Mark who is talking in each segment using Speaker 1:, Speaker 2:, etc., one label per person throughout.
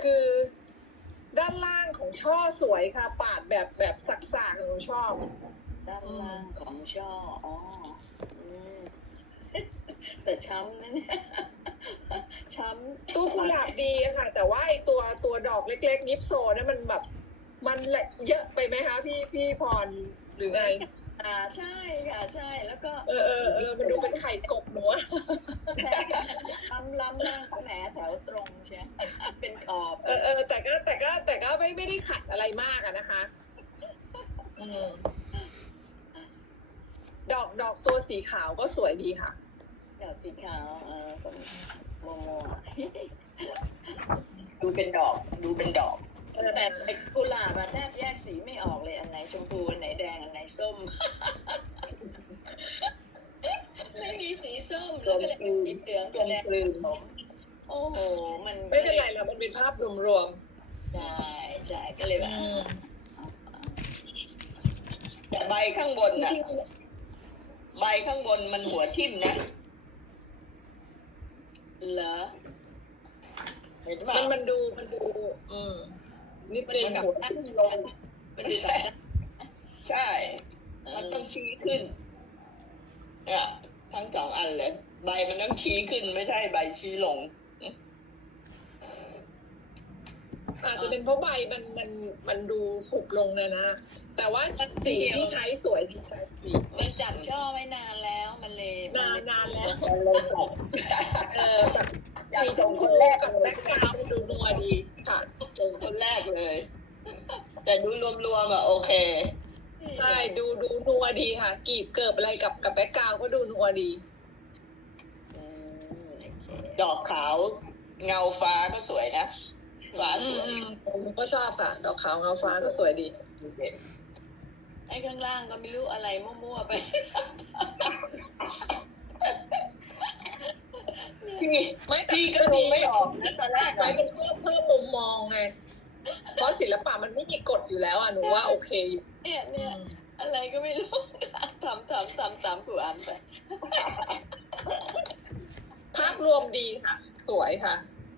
Speaker 1: คือด้านล่างของช่อสวยค่ะ ปาดแบบสักๆหนูชอบ
Speaker 2: ด้านล่างของช่ออ๋ออืมแต่ช้ำนะเนี่ยช้ำ
Speaker 1: ตู้กุหลาบดีค่ะ แต่ว่าไอตัวดอกเล็กๆยิปโซเนี่ยมันแบบมันเยอะไปไหมคะพี่พรหรือไง
Speaker 2: ใช่ค่ะใช่แล้วก็
Speaker 1: มันดูเป็นไข่กบหนูอะ
Speaker 2: แถวล้ำมากแหมแถวตรงใช่เป็นขอบ
Speaker 1: แต่ก็ไม่ได้ขัดอะไรมากอะนะคะดอกตัวสีขาวก็สวยดีค่ะ
Speaker 2: ดอกสีขาวโมโมดูเป็นดอกแต่กุหลาบแทบแยกสีไม่ออกเลยอันไหนชมพูอันไหนแดงอันไหนส้ม ไม่มีสีส้มแล้วก็เลยสีเหลืองกับแดงผมโอ้โหมัน
Speaker 1: ไม่เป็นไรแล้วมันเป็นภาพรวม
Speaker 2: ใช่ก็เลยแบบแต่ใบข้างบนน่ะใบข้างบนมันหัวทิ่มนะเหรอเห็นป่ะ
Speaker 1: มันดูนิดนึงหัวทิ่มลง
Speaker 2: ใช่มันต้องชี้ขึ้นเนี่ยทั้งสองอันเลยใบมันต้องชี้ขึ้นไม่ใช่ใบชี้ลง
Speaker 1: อาจจะเป็นเพราะใบมันดูผุบลงเลยนะแต่ว่าสีที่ใช้สวยดีค่ะสี
Speaker 2: มันจัดช่อไว้นานแล้วมันเลย
Speaker 1: นานแล้วแบบมีส่งคนแรกกับแบ็คกราวด์ดูนัวดีค่ะ
Speaker 2: ส่งคนแรกเลย แต่ดูรวมๆอะโอเค
Speaker 1: ใช่ดูนัวดีค่ะกีบเกิบอะไรกับแบ็คกราวด์ก็ดูนัวดี
Speaker 2: ดอกขาวเงาฟ้าก็สวยนะฟ้าสวย
Speaker 1: ผมก็ชอบค่ะดอกขาวเงาฟ้าก็สวยดี
Speaker 2: ไอ้ข้างล่างก็ไม่รู้อะไรมั่วๆไปพี่ก็ดูไม่ออกนะตอนแรก
Speaker 1: ไปเป็นเพิ่มมุมมองไงเพราะศิลปะมันไม่มีกฎอยู่แล้วอ่ะหนูว่าโอเคอยู่
Speaker 2: เนี่ยอะไรก็ไม่รู้ทำผู้อ่านไป
Speaker 1: ภาพรวมดีค่ะสวยค่ะ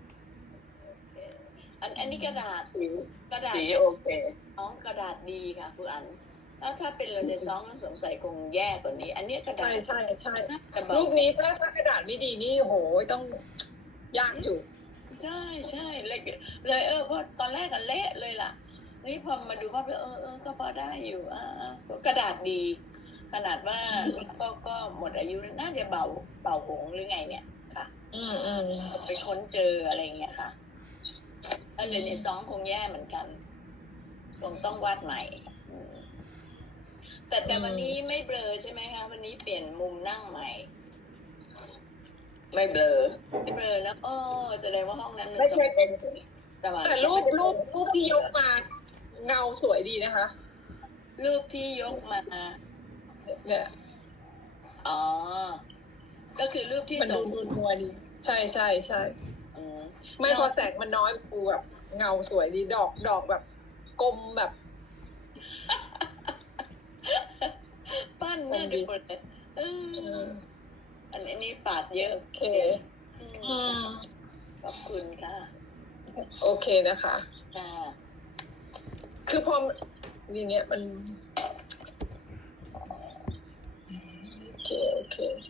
Speaker 2: อันนี้กระดาษ
Speaker 1: สีโอเค
Speaker 2: น้องกระดาษดีค่ะผู้อ่านแล้วถ้าเป็นเราในซองสงสัยคงแย่กว่านี้อันนี้กระดาษ
Speaker 1: ใช่รูปนี้ถ้ากระดาษไม่ดีนี่โหต้องยากอยู่
Speaker 2: ใช่เลยเพราะตอนแรกกันเละเลยล่ะนี่พอมาดูก็ก็พอได้อยู่กระดาษดีขนาดว่าก็หมดอายุน่าจะเบาหงหรือไงเนี่ยค่ะไปค้นเจออะไรเงี้ยค่ะแล้วเลยในซองคงแย่เหมือนกันคงต้องวาดใหม่แต่วันนี้ไม่เบลอใช่ไหมคะวันนี้เปลี่ยนมุมนั่งใหม่ไม่เบลอแล้วแสดงว่าห้องนั้นมัน
Speaker 1: ไม่ใช่เป็นแต่รูปที่ยกมาเงาสวยดีนะคะ
Speaker 2: รูปที่ยกมา
Speaker 1: เนี่ย
Speaker 2: ก็คือรูปที่
Speaker 1: ส่งดูนัวดีใช่ไม่พอแสงมันน้อยปูแบบเงาสวยดีดอกแบบกลมแบบ
Speaker 2: ปั้นน่าดูหมดเลยอันนี้ปาดเยอะ
Speaker 1: โอเค
Speaker 2: ขอบคุณค่ะ
Speaker 1: โอเคนะคะคือพอนี่เนี่ยมันโอเค